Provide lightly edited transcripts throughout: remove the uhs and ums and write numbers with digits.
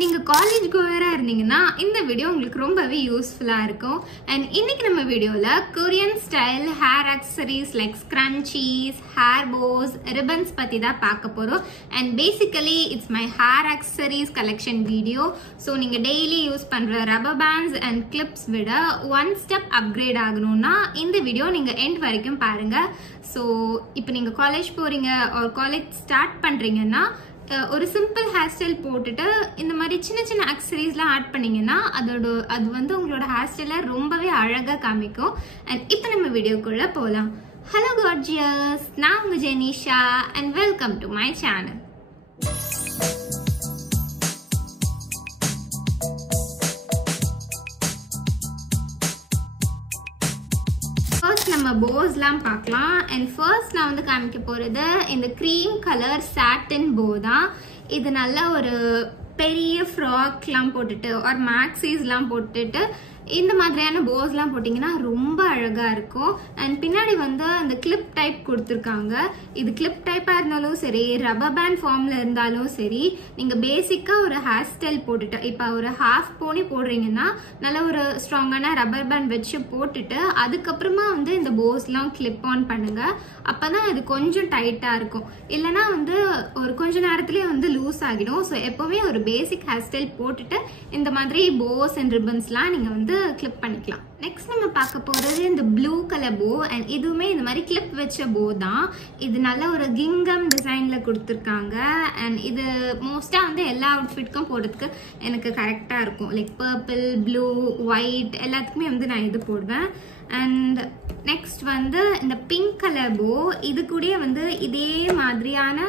நீங்க காலேஜ் கோயரா இருந்தீங்கன்னா இந்த வீடியோ உங்களுக்கு ரொம்பவே யூஸ்ஃபுல்லா இருக்கும். அண்ட் இன்னைக்கு நம்ம வீடியோல Korean style hair accessories like scrunchies, hair bows, ribbons பத்தி தான் பார்க்க போறோம். And basically it's my hair accessories collection video. So நீங்க டெய்லி யூஸ் பண்ற ரப்பர் பேண்ட்ஸ் அண்ட் கிளிப்ஸ் விட ஒன் ஸ்டெப் அப்கிரேட் ஆகணும்னா இந்த வீடியோ நீங்க எண்ட் வரைக்கும் பாருங்க. ஸோ இப்போ நீங்க காலேஜ் போறீங்க ஒரு காலேஜ் ஸ்டார்ட் பண்றீங்கன்னா ஒரு சிம்பிள் ஹேர் ஸ்டைல் போட்டுட்டு இந்த மாதிரி சின்ன சின்ன ஆக்சசரிஸ்லாம் ஆட் பண்ணீங்கன்னா அது வந்து உங்களோட ஹேர் ஸ்டைலை ரொம்பவே அழகாக காமிக்கும். அண்ட் இப்போ நம்ம வீடியோக்குள்ள போகலாம். ஹலோ கார்ஜியஸ், நான் உங்க Jenisha and welcome to my channel. First நம்ம போஸ்லாம் பார்க்கலாம். அண்ட் ஃபர்ஸ்ட் நான் வந்து காமிக்க போகிறது இந்த க்ரீம் கலர் சாட்டின் போ தான். இது நல்ல ஒரு பெரிய ஃப்ராக்லாம் போட்டுட்டு ஒரு மேக்ஸிஸ்லாம் போட்டுட்டு இந்த மாதிரியான போஸ்லாம் போட்டிங்கன்னா ரொம்ப அழகாக இருக்கும். அண்ட் பின்னாடி வந்து அந்த கிளிப் டைப் கொடுத்துருக்காங்க. இது கிளிப் டைப்பாக இருந்தாலும் சரி, ரப்பர் பேண்ட் ஃபார்மில் இருந்தாலும் சரி, நீங்கள் பேசிக்காக ஒரு ஹேர் ஸ்டைல் போட்டுட்டு இப்போ ஒரு ஹாஃப் போனி போடுறீங்கன்னா நல்ல ஒரு ஸ்ட்ராங்கான ரப்பர் பேண்ட் வச்சு போட்டுட்டு அதுக்கப்புறமா வந்து இந்த போஸ்லாம் கிளிப் ஆன் பண்ணுங்க. அப்போ தான் அது கொஞ்சம் டைட்டாக இருக்கும். இல்லைனா வந்து ஒரு கொஞ்ச நேரத்துலேயே வந்து லூஸ் ஆகிடும். ஸோ எப்போவுமே ஒரு பேசிக் ஹேர் ஸ்டைல் போட்டுட்டு இந்த மாதிரி போஸ் அண்ட் ரிப்பன்ஸ்லாம் நீங்கள் வந்து கிளிப் பண்ணிக்கலாம். நெக்ஸ்ட் நம்ம பார்க்க போகிறது இந்த ப்ளூ கலர் போ. அண்ட் இதுவுமே இந்த மாதிரி கிளிப் வச்ச போ தான். இது நல்ல ஒரு கிங்கம் டிசைனில் கொடுத்துருக்காங்க. அண்ட் இது மோஸ்ட்டாக வந்து எல்லா அவுட்ஃபிட்க்கும் போடுறதுக்கு எனக்கு கரெக்டாக இருக்கும். லைக் பர்பிள், ப்ளூ, ஒயிட் எல்லாத்துக்குமே வந்து நான் இது போடுவேன். அண்ட் நெக்ஸ்ட் வந்து இந்த பிங்க் கலர் போ. இது கூட வந்து இதே மாதிரியான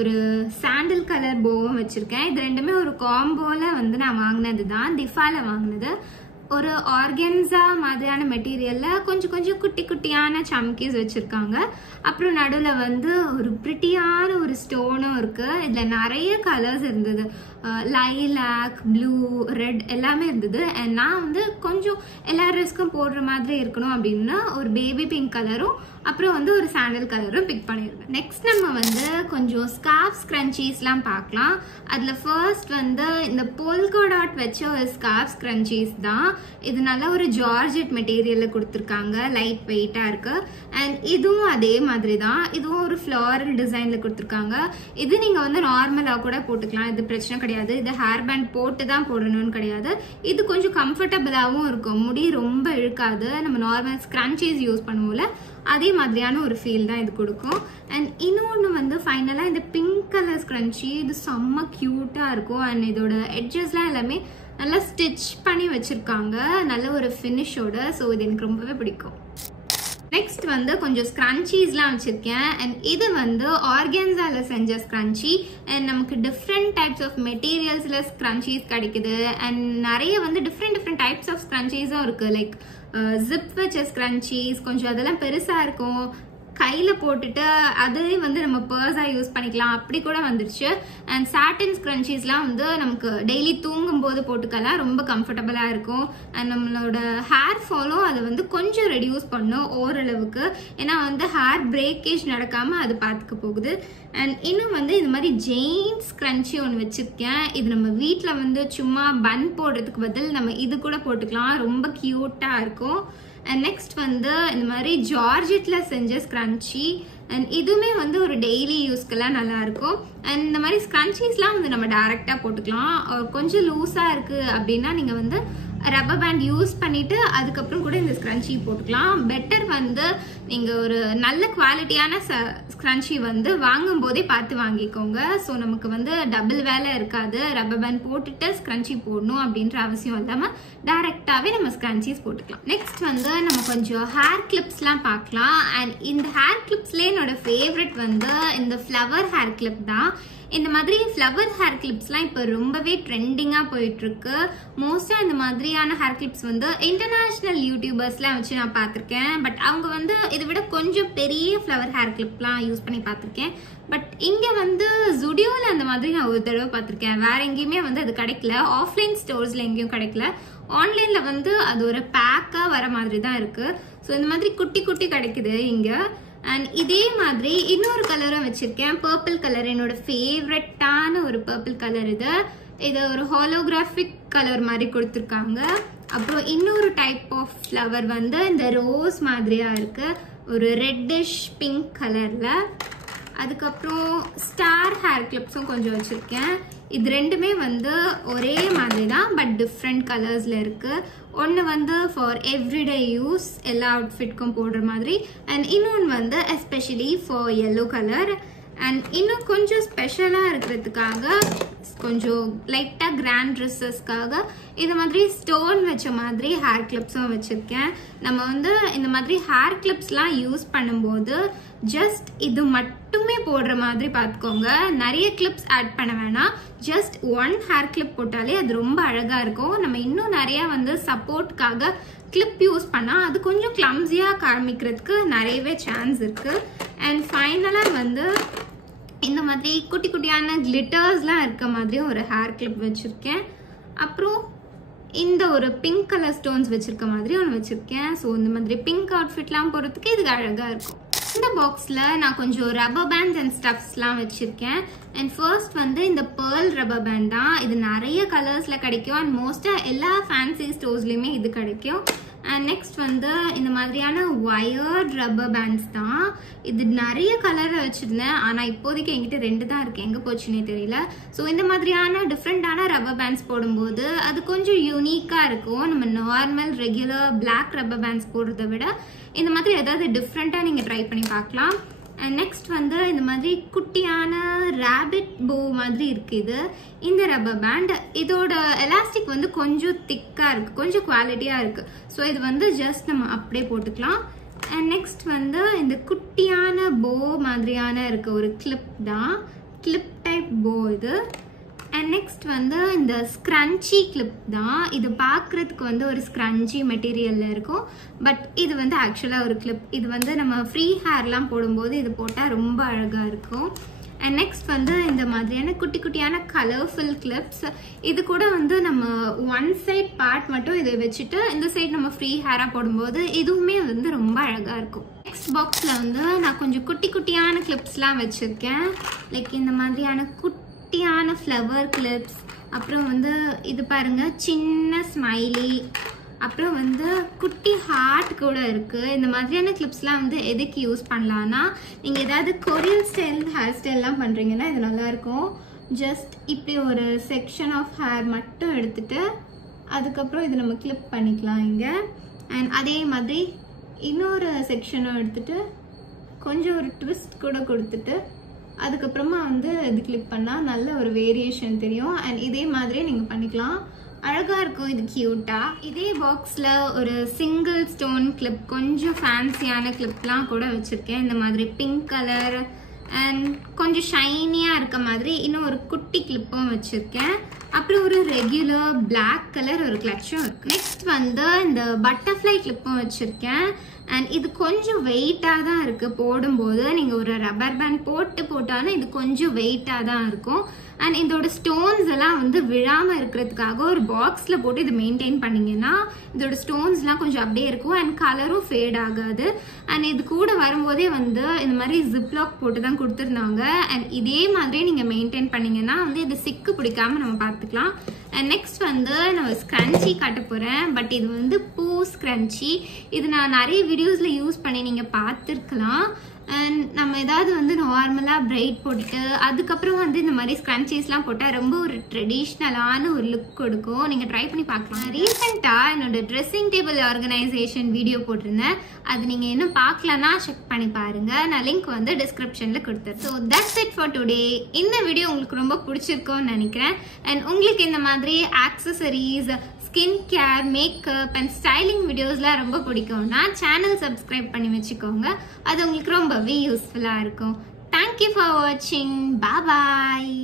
ஒரு சாண்டில் கலர் போவும் வச்சுருக்கேன். இது ரெண்டுமே ஒரு காம்போவில் வந்து நான் வாங்கினது தான், டிஃபாவில் வாங்கினது. ஒரு ஆர்கன்ஸா மாதிரியான மெட்டீரியலில் கொஞ்சம் கொஞ்சம் குட்டி குட்டியான சம்கீஸ் வச்சுருக்காங்க. அப்புறம் நடுவில் வந்து ஒரு பிரிட்டியான ஒரு ஸ்டோனும் இருக்குது. இதில் நிறைய கலர்ஸ் இருந்தது. லைலாக், ப்ளூ, ரெட் எல்லாமே இருந்தது. அண்ட் நான் வந்து கொஞ்சம் எல்லா ட்ரெஸ்க்கும் போடுற மாதிரி இருக்கணும் அப்படின்னா ஒரு பேபி பிங்க் கலரும் அப்புறம் வந்து ஒரு சாண்டல் கலரும் பிக் பண்ணியிருக்கேன். நெக்ஸ்ட் நம்ம வந்து கொஞ்சம் ஸ்கார்ஃப் ஸ்க்ரன்ச்சீஸ்லாம் பார்க்கலாம். அதில் ஃபர்ஸ்ட் வந்து இந்த போல்கோ டாட் வச்ச ஒரு ஸ்கார்ஃப் ஸ்க்ரன்ச்சீஸ் தான். இது நல்ல ஒரு ஜார்ஜெட் மெட்டீரியலில் கொடுத்துருக்காங்க, லைட் வெயிட்டாக இருக்குது. அண்ட் இதுவும் அதே மாதிரி தான். இதுவும் ஒரு ஃப்ளாரல் டிசைனில் கொடுத்துருக்காங்க. இது நீங்கள் வந்து நார்மலாக கூட போட்டுக்கலாம், இது பிரச்சனை கிடையாது. இது ஹேர் பேண்ட் போட்டு தான் போடணும்னு கிடையாது. இது கொஞ்சம் கம்ஃபர்டபுளாகவும் இருக்கும், முடி ரொம்ப இழுக்காது. நம்ம நார்மல் ஸ்க்ரன்ச்சீஸ் யூஸ் பண்ணுவோம்ல அதே மாதிரியான ஒரு ஃபீல் தான் இது கொடுக்கும். அண்ட் இன்னொன்று வந்து ஃபைனலாக இந்த பிங்க் கலர் ஸ்க்ரன்ச்சி, இது செம்ம க்யூட்டாக இருக்கும். அண்ட் இதோட எட்ஜஸ்லாம் எல்லாமே நல்லா ஸ்டிச் பண்ணி வச்சுருக்காங்க, நல்ல ஒரு ஃபினிஷோட. ஸோ இது எனக்கு ரொம்பவே பிடிக்கும். நெக்ஸ்ட் வந்து கொஞ்சம் ஸ்க்ரன்ச்சீஸ்லாம் வச்சுருக்கேன். அண்ட் இது வந்து ஆர்கன்ஸாவில் செஞ்ச ஸ்க்ரன்ச்சி. அண்ட் நமக்கு டிஃப்ரெண்ட் டைப்ஸ் ஆஃப் மெட்டீரியல்ஸில் ஸ்க்ரன்ச்சீஸ் கிடைக்குது. அண்ட் நிறைய வந்து டிஃப்ரெண்ட் டைப்ஸ் ஆஃப் ஸ்க்ரன்ச்சீஸும் இருக்குது. லைக் ஜிப் வச்ச ஸ்க்ரன்ச்சீஸ், கொஞ்சம் அதெல்லாம் பெருசாக இருக்கும், கையில் போட்டுட்டு அதே வந்து நம்ம பர்ஸாக யூஸ் பண்ணிக்கலாம், அப்படி கூட வந்துருச்சு. அண்ட் சாட்டின் ஸ்க்ரன்ச்சீஸ்லாம் வந்து நமக்கு டெய்லி தூங்கும்போது போட்டுக்கலாம், ரொம்ப கம்ஃபர்டபுளாக இருக்கும். அண்ட் நம்மளோட ஹேர் ஃபாலும் அதை வந்து கொஞ்சம் ரெடியூஸ் பண்ணும் ஓரளவுக்கு. ஏன்னா வந்து ஹேர் பிரேக்கேஜ் நடக்காமல் அது பார்த்துக்க போகுது. அண்ட் இன்னும் வந்து இது மாதிரி ஜெயின் ஸ்க்ரன்ச்சி ஒன்று வச்சுருக்கேன். இது நம்ம வீட்டில் வந்து சும்மா பன் போடுறதுக்கு பதில் நம்ம இது கூட போட்டுக்கலாம், ரொம்ப க்யூட்டாக இருக்கும். அண்ட் நெக்ஸ்ட் வந்து இந்த மாதிரி ஜார்ஜெட்டில் செஞ்ச ஸ்க்ரன்ச்சி. அண்ட் இதுவுமே வந்து ஒரு டெய்லி யூஸ்க்கெல்லாம் நல்லாயிருக்கும். அண்ட் இந்த மாதிரி ஸ்க்ரன்ச்சீஸ்லாம் வந்து நம்ம டேரெக்டாக போட்டுக்கலாம். கொஞ்சம் லூஸாக இருக்குது அப்படின்னா நீங்கள் வந்து ரப்பர் பேண்ட் யூஸ் பண்ணிவிட்டு அதுக்கப்புறம் கூட இந்த ஸ்க்ரன்ச்சி போட்டுக்கலாம். பெட்டர் வந்து நீங்கள் ஒரு நல்ல குவாலிட்டியான ஸ்க்ரன்ச்சி வந்து வாங்கும் போதே பார்த்து வாங்கிக்கோங்க. ஸோ நமக்கு வந்து டபுள் வேலை இருக்காது. ரப்பர் பேண்ட் போட்டுட்டு ஸ்க்ரன்ச்சி போடணும் அப்படின்ற அவசியம் இல்லாமல் டைரெக்டாகவே நம்ம ஸ்க்ரன்ச்சீஸ் போட்டுக்கலாம். நெக்ஸ்ட் வந்து நம்ம கொஞ்சம் ஹேர் கிளிப்ஸ்லாம் பார்க்கலாம். அண்ட் இந்த ஹேர் கிளிப்ஸ்லேயே என்னோட ஃபேவரட் வந்து இந்த ஃப்ளவர் ஹேர் கிளிப் தான். இந்த மாதிரி ஃப்ளவர் ஹேர் கிளிப்ஸ்லாம் இப்போ ரொம்பவே ட்ரெண்டிங்காக போயிட்டுருக்கு. மோஸ்ட்டாக இந்த மாதிரியான ஹேர் கிளிப்ஸ் வந்து இன்டர்நேஷ்னல் யூடியூபர்ஸ்லாம் வச்சு நான் பார்த்துருக்கேன். பட் அவங்க வந்து இதை விட கொஞ்சம் பெரிய ஃப்ளவர் ஹேர் கிளிப்லாம் யூஸ் பண்ணி பார்த்துருக்கேன். பட் இங்கே வந்து ஜுடியோவில் அந்த மாதிரி நான் ஒரு தடவை பார்த்துருக்கேன். வேறு எங்கேயுமே வந்து அது கிடைக்கல, ஆஃப்லைன் ஸ்டோர்ஸில் எங்கேயும் கிடைக்கல. ஆன்லைனில் வந்து அது ஒரு பேக்காக வர மாதிரி தான் இருக்குது. ஸோ இந்த மாதிரி குட்டி குட்டி கிடைக்குது இங்கே. அண்ட் இதே மாதிரி இன்னொரு கலரும் வச்சிருக்கேன், பர்பிள் கலர். என்னோட ஃபேவரட்டான ஒரு பர்பிள் கலர் இது. இது ஒரு ஹாலோகிராஃபிக் கலர் மாதிரி கொடுத்துருக்காங்க. அப்புறம் இன்னொரு டைப் ஆஃப் ஃப்ளவர் வந்து இந்த ரோஸ் மாதிரியா இருக்கு, ஒரு ரெட்டிஷ் பிங்க் கலர்ல. அதுக்கப்புறம் ஸ்டார் ஹேர் கிளிப்ஸும் கொஞ்சம் வச்சிருக்கேன். இது ரெண்டுமே வந்து ஒரே மாதிரி தான், பட் டிஃப்ரெண்ட் கலர்ஸ்ல இருக்கு. ஒன்று வந்து ஃபார் எவ்ரிடே யூஸ், எல்லா அவுட்ஃபிட்க்கும் போடுற மாதிரி, அண்ட் இன்னொன்று வந்து especially for yellow colour. And இன்னும் கொஞ்சம் ஸ்பெஷலாக இருக்கிறதுக்காக, கொஞ்சம் லைட்டாக கிராண்ட் ட்ரெஸ்ஸஸ்க்காக இந்த மாதிரி ஸ்டோன் வச்ச மாதிரி ஹேர் கிளிப்ஸும் வச்சுருக்கேன். நம்ம வந்து இந்த மாதிரி ஹேர் கிளிப்ஸ்லாம் யூஸ் பண்ணும்போது ஜஸ்ட் இது மட்டுமே போடுற மாதிரி பார்த்துக்கோங்க. நிறைய கிளிப்ஸ் ஆட் பண்ண வேணாம், ஜஸ்ட் ஒன் ஹேர் கிளிப் போட்டாலே அது ரொம்ப அழகாக இருக்கும். நம்ம இன்னும் நிறையா வந்து சப்போர்ட்காக கிளிப் யூஸ் பண்ணால் அது கொஞ்சம் கிளம்ஸியாக காமிக்கிறதுக்கு நிறையவே சான்ஸ் இருக்குது. அண்ட் ஃபைனலாக வந்து இந்த மாதிரி குட்டி குட்டியான கிளிட்டர்ஸ்லாம் இருக்க மாதிரி ஒரு ஹேர் கிளிப் வச்சுருக்கேன். அப்புறம் இந்த ஒரு பிங்க் கலர் ஸ்டோன்ஸ் வச்சுருக்க மாதிரி ஒன்று வச்சுருக்கேன். ஸோ இந்த மாதிரி பிங்க் அவுட்ஃபிட்லாம் போகிறதுக்கு இதுக்கு அழகாக இருக்கும். இந்த பாக்ஸில் நான் கொஞ்சம் ரப்பர் பேண்ட்ஸ் அண்ட் ஸ்டஃப்ஸ்லாம் வச்சுருக்கேன். அண்ட் ஃபர்ஸ்ட் வந்து இந்த பேர்ல் ரப்பர் பேண்ட் தான். இது நிறைய கலர்ஸில் கிடைக்கும் அண்ட் மோஸ்ட்டாக எல்லா ஃபேன்சி ஸ்டோர்ஸ்லேயுமே இது கிடைக்கும். அண்ட் நெக்ஸ்ட் வந்து இந்த மாதிரியான ஒயர்ட் ரப்பர் பேண்ட்ஸ் தான். இது நிறைய கலரில் வச்சுருந்தேன், ஆனால் இப்போதைக்கு என்கிட்ட 2 தான் இருக்குது, எங்கே போச்சுன்னே தெரியல. ஸோ இந்த மாதிரியான டிஃப்ரெண்ட்டான ரப்பர் பேண்ட்ஸ் போடும்போது அது கொஞ்சம் யூனிக்காக இருக்கும். நம்ம normal regular black rubber bands போடுறத விட இந்த மாதிரி ஏதாவது டிஃப்ரெண்ட்டாக நீங்கள் ட்ரை பண்ணி பார்க்கலாம். அண்ட் நெக்ஸ்ட் வந்து இந்த மாதிரி குட்டியான ரேபிட் போ மாதிரி இருக்குது இந்த ரப்பர் பேண்ட். இதோட எலாஸ்டிக் வந்து கொஞ்சம் திக்காக இருக்குது, கொஞ்சம் குவாலிட்டியாக இருக்குது. ஸோ இது வந்து ஜஸ்ட் நம்ம அப்படியே போட்டுக்கலாம். அண்ட் நெக்ஸ்ட் வந்து இந்த குட்டியான போ மாதிரியான இருக்க ஒரு கிளிப் தான், கிளிப் டைப் போ இது. அண்ட் நெக்ஸ்ட் வந்து இந்த ஸ்க்ரன்ச்சி கிளிப் தான். இது பார்க்குறதுக்கு வந்து ஒரு ஸ்க்ரன்ச்சி மெட்டீரியலில் இருக்கும், பட் இது வந்து ஆக்சுவலாக ஒரு கிளிப். இது வந்து நம்ம ஃப்ரீ ஹேர்லாம் போடும்போது இது போட்டால் ரொம்ப அழகாக இருக்கும். அண்ட் நெக்ஸ்ட் வந்து இந்த மாதிரியான குட்டி குட்டியான கலர்ஃபுல் கிளிப்ஸ். இது கூட வந்து நம்ம ஒன் சைட் பார்ட் மட்டும் இதை வச்சுட்டு இந்த சைட் நம்ம ஃப்ரீ ஹேராக போடும்போது இதுவுமே வந்து ரொம்ப அழகாக இருக்கும். நெக்ஸ்ட் பாக்ஸில் வந்து நான் கொஞ்சம் குட்டி குட்டியான கிளிப்ஸ்லாம் வச்சுருக்கேன். லைக் இந்த மாதிரியான குட்டியான ஃப்ளவர் கிளிப்ஸ், அப்புறம் வந்து இது பாருங்க சின்ன ஸ்மைலி, அப்புறம் வந்து குட்டி ஹார்ட் கூட இருக்குது. இந்த மாதிரியான கிளிப்ஸ்லாம் வந்து எதுக்கு யூஸ் பண்ணலான்னா, நீங்கள் ஏதாவது கொரியன் ஸ்டைல் ஹேர் ஸ்டைல்லாம் பண்ணுறீங்கன்னா இது நல்லாயிருக்கும். ஜஸ்ட் இப்படி ஒரு செக்ஷன் ஆஃப் ஹேர் மட்டும் எடுத்துகிட்டு அதுக்கப்புறம் இது நம்ம கிளிப் பண்ணிக்கலாம் இங்கே. அண்ட் அதே மாதிரி இன்னொரு செக்ஷனும் எடுத்துகிட்டு கொஞ்சம் ஒரு ட்விஸ்ட் கூட கொடுத்துட்டு அதுக்கப்புறமா வந்து இது கிளிப் பண்ணால் நல்ல ஒரு வேரியேஷன் தெரியும். அண்ட் இதே மாதிரியே நீங்கள் பண்ணிக்கலாம், அழகாக இருக்கும், இது க்யூட்டாக. இதே பாக்ஸில் ஒரு சிங்கிள் ஸ்டோன் கிளிப், கொஞ்சம் ஃபேன்சியான கிளிப்லாம் கூட வச்சுருக்கேன். இந்த மாதிரி பிங்க் கலர் அண்ட் கொஞ்சம் ஷைனியாக இருக்க மாதிரி இன்னும் ஒரு குட்டி கிளிப்பும் வச்சுருக்கேன். அப்புறம் ஒரு ரெகுலர் பிளாக் கலர் ஒரு கிளச்சும் இருக்குது. நெக்ஸ்ட் வந்து இந்த பட்டர்ஃப்ளை கிளிப்பும் வச்சுருக்கேன். அண்ட் இது கொஞ்சம் வெயிட்டாக தான் இருக்குது போடும்போது. நீங்கள் ஒரு ரப்பர் பேண்ட் போட்டாலும் இது கொஞ்சம் வெயிட்டாக தான் இருக்கும். அண்ட் இதோட ஸ்டோன்ஸ் எல்லாம் வந்து விழாமல் இருக்கிறதுக்காக ஒரு பாக்ஸில் போட்டு இது மெயின்டைன் பண்ணிங்கன்னா இதோட ஸ்டோன்ஸ்லாம் கொஞ்சம் அப்படியே இருக்கும் அண்ட் கலரும் ஃபேட் ஆகாது. அண்ட் இது கூட வரும்போதே வந்து இந்த மாதிரி ஜிப்லாக் போட்டு தான் கொடுத்துருந்தாங்க. அண்ட் இதே மாதிரியே நீங்கள் மெயின்டைன் பண்ணிங்கன்னா வந்து இது சிக்கு பிடிக்காமல் நம்ம பார்த்துக்கலாம். அண்ட் நெக்ஸ்ட் வந்து நான் ஸ்க்ரன்ச்சி காட்ட போகிறேன். பட் இது வந்து பூ ஸ்க்ரன்ச்சி. இது நான் நிறைய வீடியோஸில் யூஸ் பண்ணி நீங்கள் பார்த்துருக்கலாம். அண்ட் நம்ம ஏதாவது வந்து நார்மலாக பிரைட் போட்டுட்டு அதுக்கப்புறம் வந்து இந்த மாதிரி ஸ்க்ரன்ச்சீஸ்லாம் போட்டால் ரொம்ப ஒரு ட்ரெடிஷ்னலான ஒரு லுக் கொடுக்கும். நீங்கள் ட்ரை பண்ணி பார்க்கலாம். ரீசெண்டாக என்னோட ட்ரெஸ்ஸிங் டேபிள் ஆர்கனைசேஷன் வீடியோ போட்டிருந்தேன், அது நீங்கள் இன்னும் பார்க்கலன்னா செக் பண்ணி பாருங்கள். நான் லிங்க் வந்து டிஸ்கிரிப்ஷனில் கொடுத்துருக்கேன். So that's it for today. இந்த வீடியோ உங்களுக்கு ரொம்ப பிடிச்சிருக்கும்னு நினைக்கிறேன். அண்ட் உங்களுக்கு இந்த மாதிரி accessories, skin care, makeup and styling வீடியோஸ்லாம் ரொம்ப பிடிக்கும்னா சேனல் சப்ஸ்கிரைப் பண்ணி வச்சுக்கோங்க. அது உங்களுக்கு ரொம்பவே யூஸ்ஃபுல்லாக இருக்கும். தேங்க்யூ ஃபார் வாட்சிங். பாய்.